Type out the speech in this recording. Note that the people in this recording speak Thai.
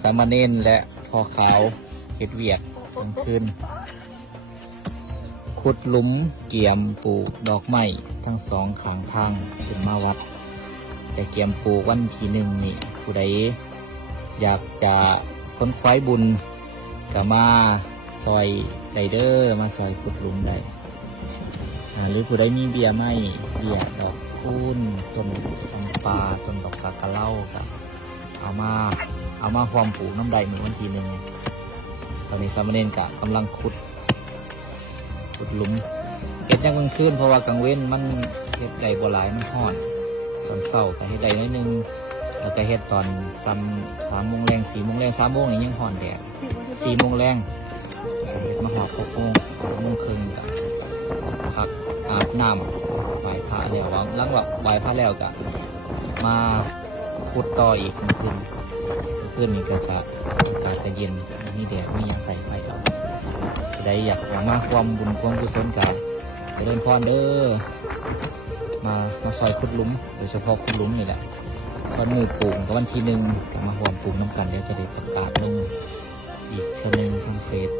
สามเณรและพ่อขาวเฮ็ดเวียกกลางคืนขุดหลุมเกี่ยมปลูกดอกไม้ทั้งสองข้างทางขึ้นมาวัดแต่เกี่ยมปลูกวันที่1นี่ผู้ใดอยากจะค้นคว้าบุญก็มาซอยไดเดอร์มาซอยขุดหลุมได้หรือผู้ใดมีเบียร์ไม้เบียร์ดอกคูนต้นจำปาต้นดอกกะเหล่ากับเอามาความปลูกน้ำใดเหมือนวันที่1ตอนนี้สามเณรกะกำลังขุดหลุมเฮ็ดยังกลางคืนเพราะว่ากลางเว้นมันเฮ็ดไดบัวหลายมันห่อนตอนเช้าก็เฮ็ดไดน้อยนึงแล้วก็เฮ็ดตอน3 โมงแรง4 โมงแรง3 โมงนี่ยังห่อนแดด4 โมงแรงมาหอบ6 โมง6 โมงครึ่งกับพักอาบน้ำไหว้พระแล้วหลังว่าไหว้พระแล้วก็มาขุดต่ออีกคืนนี้ก็จะอากาศจะเย็นมีแดดมีหยังใส่ไฟใดอยากมาความบุญความกุศลกันเดินพรเด้อมาซอยขุดหลุมโดยเฉพาะขุดหลุมนี่แหละตอนมือปลูกกับวันที่1ก็มาความปลูกน้ำกันเดี๋ยวจะได้ประกาศลงอีกเทื่อนึงทางเฟซ